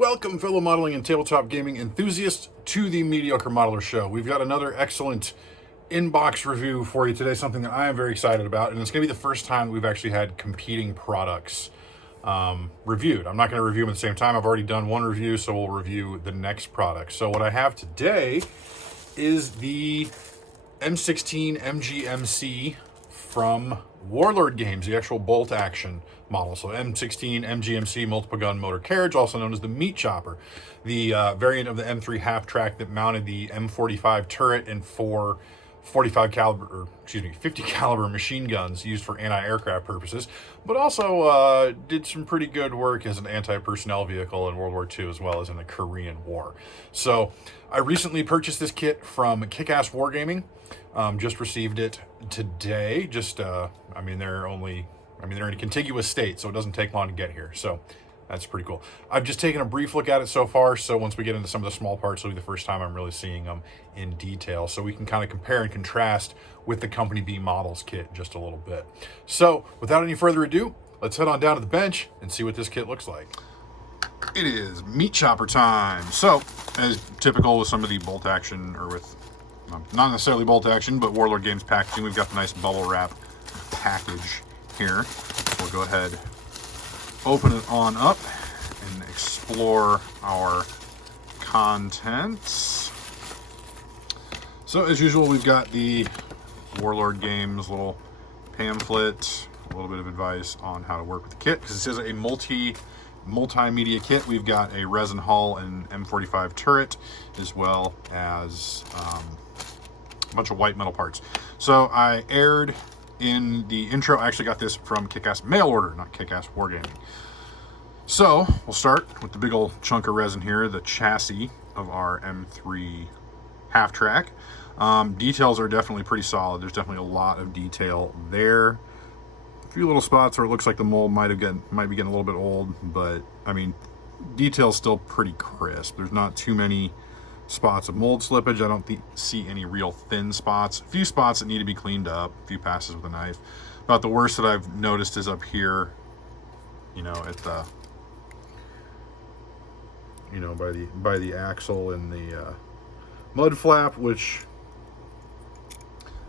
Welcome, fellow modeling and tabletop gaming enthusiasts, to the Mediocre Modeler Show. We've got another excellent inbox review for you today, something that I am very excited about, and it's going to be the first time we've actually had competing products reviewed. I'm not going to review them at the same time. I've already done one review, so we'll review the next product. So what I have today is the M16 MGMC from Warlord Games, the actual bolt action model. So M16 MGMC multiple gun motor carriage, also known as the meat chopper, the variant of the M3 half track that mounted the M45 turret and four 50 caliber machine guns used for anti-aircraft purposes, but also did some pretty good work as an anti-personnel vehicle in World War II as well as in the Korean War. So I recently purchased this kit from Kick-Ass Wargaming. Just received it today. They're in a contiguous state, so it doesn't take long to get here. So that's pretty cool. I've just taken a brief look at it so far, so once we get into some of the small parts, it'll be the first time I'm really seeing them in detail, so we can kind of compare and contrast with the Company B Models kit just a little bit. So without any further ado, let's head on down to the bench and see what this kit looks like. It is meat chopper time. So, as typical with some of the bolt action, or with not necessarily bolt action, but Warlord Games packaging, we've got the nice bubble wrap package here. So we'll go ahead, open it on up, and explore our contents. So as usual, we've got the Warlord Games little pamphlet, a little bit of advice on how to work with the kit, because this is a multimedia kit. We've got a resin hull and M45 turret, as well as a bunch of white metal parts. So I aired in the intro, I actually got this from Kick-Ass Mail Order, not Kick-Ass Wargaming. So we'll start with the big old chunk of resin here, the chassis of our M3 half track. Details are definitely pretty solid. There's definitely a lot of detail there. A few little spots where it looks like the mold might be getting a little bit old, but I mean, detail's still pretty crisp. There's not too many spots of mold slippage. I don't see any real thin spots. A few spots that need to be cleaned up, a few passes with a knife. About the worst that I've noticed is up here, at the, by the axle and the mud flap, which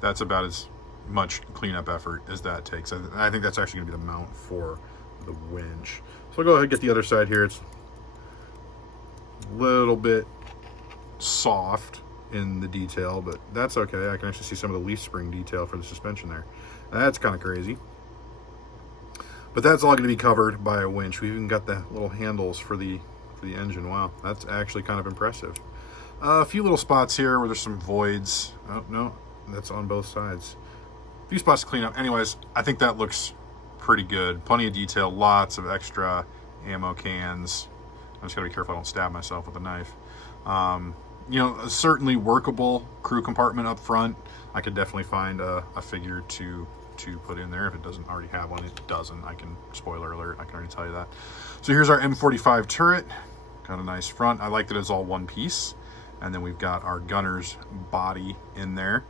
that's about as much cleanup effort as that takes. I think that's actually going to be the mount for the winch. So I'll go ahead and get the other side here. It's a little bit soft in the detail, but that's okay. I can actually see some of the leaf spring detail for the suspension there. That's kind of crazy, but that's all going to be covered by a winch. We even got the little handles for the engine. Wow, that's actually kind of impressive. A few little spots here where there's some voids. Oh no, that's on both sides. A few spots to clean up. Anyways, I think that looks pretty good. Plenty of detail, lots of extra ammo cans. I just gotta be careful I don't stab myself with a knife. A certainly workable crew compartment up front. I could definitely find a figure to put in there if it doesn't already have one. It doesn't. Spoiler alert, I can already tell you that. So here's our M45 turret. Got a nice front. I like that it's all one piece. And then we've got our gunner's body in there,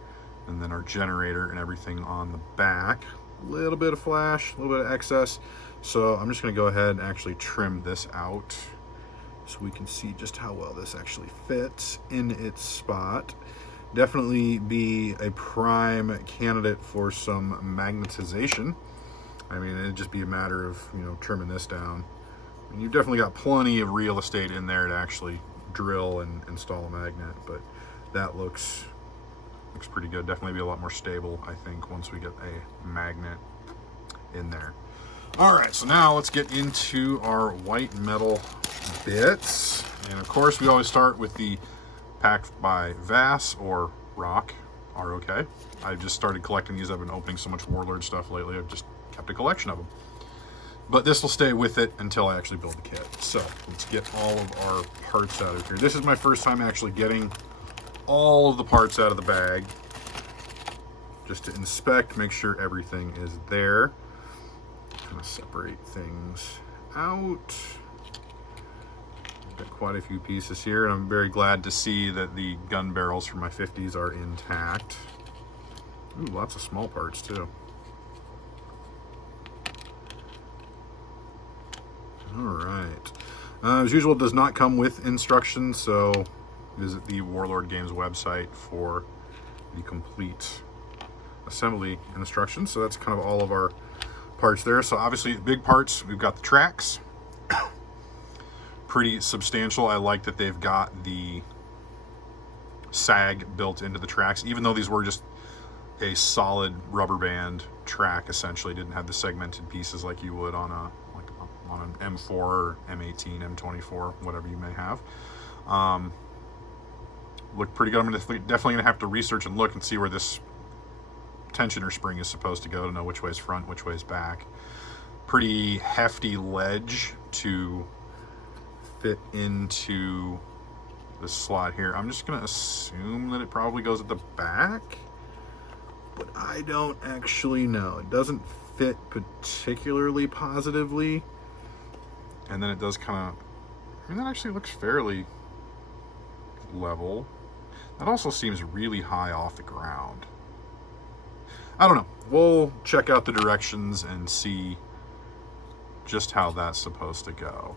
and then our generator and everything on the back. A little bit of flash, a little bit of excess. So I'm just gonna go ahead and actually trim this out, so we can see just how well this actually fits in its spot. Definitely be a prime candidate for some magnetization. I mean, it'd just be a matter of, trimming this down. And you've definitely got plenty of real estate in there to actually drill and install a magnet, but that looks pretty good. Definitely be a lot more stable, I think, once we get a magnet in there. All right, so now let's get into our white metal bits. And of course, we always start with the packed by Vass or Rock, ROK. I've just started collecting these. I've been opening so much Warlord stuff lately. I've just kept a collection of them. But this will stay with it until I actually build the kit. So let's get all of our parts out of here. This is my first time actually getting all of the parts out of the bag, just to inspect, make sure everything is there. Kind of separate things out. Got quite a few pieces here, and I'm very glad to see that the gun barrels for my 50s are intact. Ooh, lots of small parts too. All right. As usual, it does not come with instructions, so visit the Warlord Games website for the complete assembly instructions. So that's kind of all of our parts there. So obviously big parts, we've got the tracks. Pretty substantial. I like that they've got the sag built into the tracks, even though these were just a solid rubber band track, essentially didn't have the segmented pieces like you would on an M4 or M18, M24, whatever you may have. Looked pretty good. I'm definitely gonna have to research and look and see where this tensioner spring is supposed to go to know which way is front, which way is back. Pretty hefty ledge to fit into the slot here. I'm just gonna assume that it probably goes at the back, but I don't actually know. It doesn't fit particularly positively, and then it does kind of, I mean, that actually looks fairly level. That also seems really high off the ground. I don't know. We'll check out the directions and see just how that's supposed to go.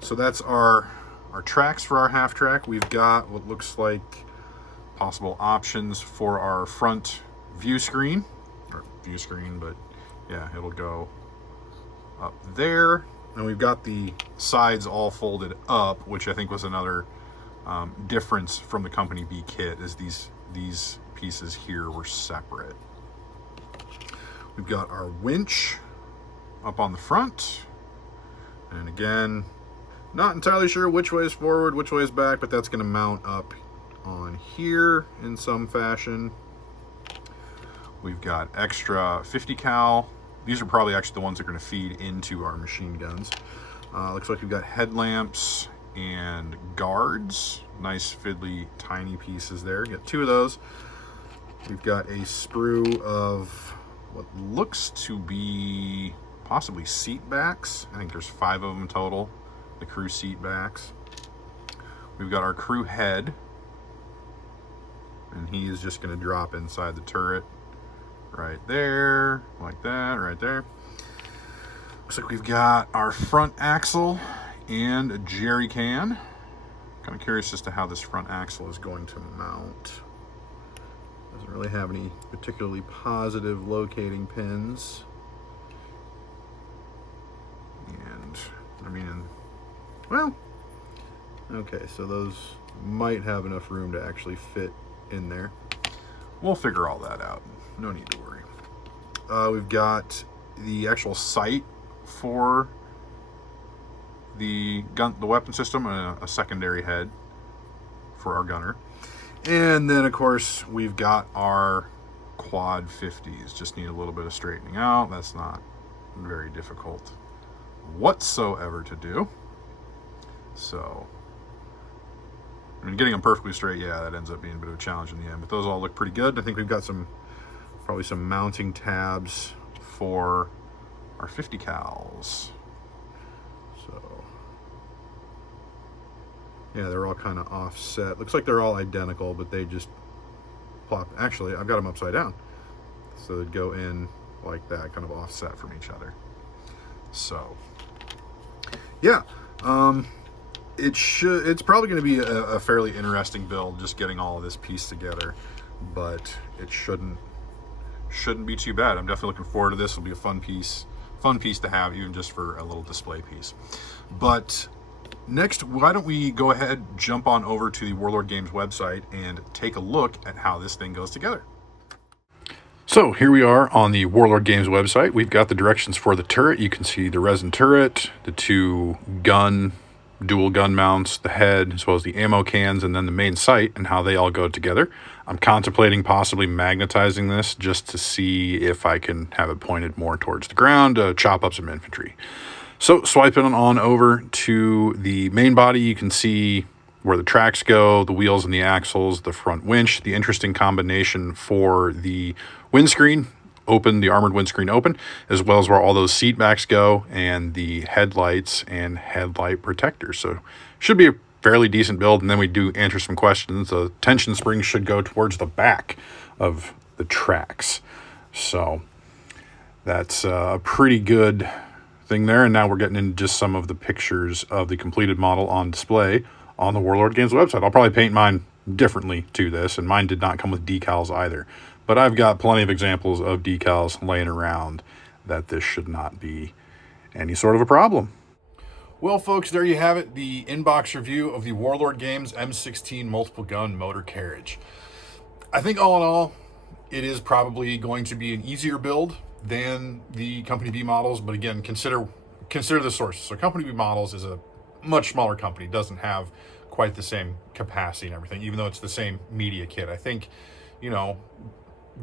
So that's our tracks for our half track. We've got what looks like possible options for our front view screen, but yeah, it'll go up there. And we've got the sides all folded up, which I think was another difference from the Company B kit, is these pieces here were separate. We've got our winch up on the front, and again, not entirely sure which way is forward, which way is back, but that's going to mount up on here in some fashion. We've got extra 50 cal. These are probably actually the ones that are going to feed into our machine guns. Looks like we've got headlamps and guards. Nice fiddly tiny pieces there. Got 2 of those. We've got a sprue of what looks to be possibly seat backs. I think there's 5 of them total. The crew seat backs. We've got our crew head, and he is just going to drop inside the turret right there, like that, right there. Looks like we've got our front axle and a jerry can. Kind of curious as to how this front axle is going to mount. Doesn't really have any particularly positive locating pins. And I mean, well, okay, so those might have enough room to actually fit in there. We'll figure all that out. No need to worry. We've got the actual sight for the weapon system, and a secondary head for our gunner. And then, of course, we've got our quad 50s. Just need a little bit of straightening out. That's not very difficult whatsoever to do. So, I mean, getting them perfectly straight, yeah, that ends up being a bit of a challenge in the end. But those all look pretty good. I think we've got probably some mounting tabs for our 50 cals. So, yeah, they're all kind of offset. Looks like they're all identical, but they just plop. Actually, I've got them upside down, so they'd go in like that, kind of offset from each other. So, yeah, it's probably going to be a fairly interesting build, just getting all of this piece together, but it shouldn't be too bad. I'm definitely looking forward to this. It'll be a fun piece to have, even just for a little display piece. But next, why don't we go ahead, jump on over to the Warlord Games website and take a look at how this thing goes together. So here we are on the Warlord Games website. We've got the directions for the turret. You can see the resin turret, the 2 dual gun mounts, the head, as well as the ammo cans, and then the main sight and how they all go together. I'm contemplating possibly magnetizing this just to see if I can have it pointed more towards the ground to chop up some infantry. So swiping on over to the main body, you can see where the tracks go, the wheels and the axles, the front winch, the interesting combination for the windscreen open, the armored windscreen open, as well as where all those seat backs go, and the headlights and headlight protectors. So should be a fairly decent build. And then we do answer some questions. The tension springs should go towards the back of the tracks. So that's a pretty good thing there. And now we're getting into just some of the pictures of the completed model on display on the Warlord Games website. I'll probably paint mine differently to this, and mine did not come with decals either. But I've got plenty of examples of decals laying around that this should not be any sort of a problem. Well, folks, there you have it, the inbox review of the Warlord Games M16 multiple gun motor carriage. I think all in all, it is probably going to be an easier build than the Company B models, but again, consider the sources. So Company B models is a much smaller company, doesn't have quite the same capacity and everything, even though it's the same media kit. I think, you know,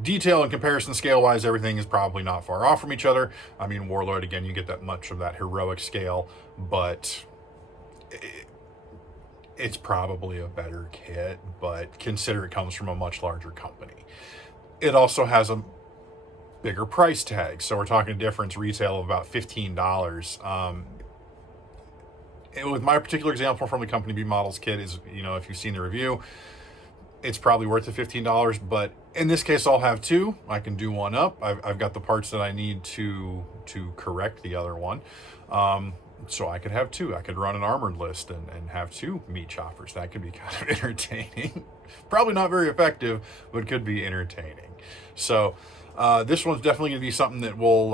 detail and comparison scale wise, everything is probably not far off from each other. I mean, Warlord, again, you get that much of that heroic scale, but it's probably a better kit, but consider it comes from a much larger company. It also has a bigger price tag, so we're talking a difference retail of about $15. With my particular example from the Company B models kit is, you know, if you've seen the review, it's probably worth the $15, but in this case, I'll have two. I can do one up. I've got the parts that I need to correct the other one. So I could have two. I could run an armored list and have two meat choppers. That could be kind of entertaining. Probably not very effective, but could be entertaining. So this one's definitely going to be something that we'll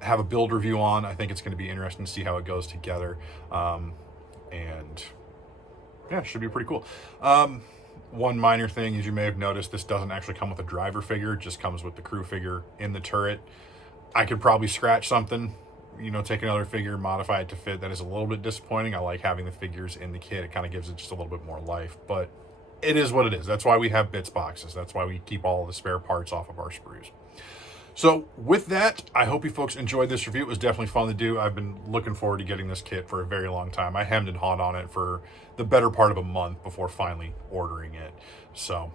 have a build review on. I think it's going to be interesting to see how it goes together. And yeah, it should be pretty cool. One minor thing, as you may have noticed, this doesn't actually come with a driver figure. It just comes with the crew figure in the turret. I could probably scratch something, you know, take another figure, modify it to fit. That is a little bit disappointing. I like having the figures in the kit. It kind of gives it just a little bit more life, but it is what it is. That's why we have bits boxes. That's why we keep all of the spare parts off of our sprues. So with that, I hope you folks enjoyed this review. It was definitely fun to do. I've been looking forward to getting this kit for a very long time. I hemmed and hawed on it for the better part of a month before finally ordering it. So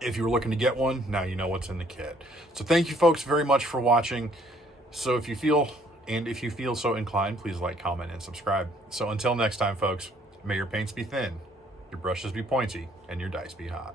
if you were looking to get one, now you know what's in the kit. So thank you folks very much for watching. So if you feel so inclined, please like, comment, and subscribe. So until next time, folks, may your paints be thin, your brushes be pointy, and your dice be hot.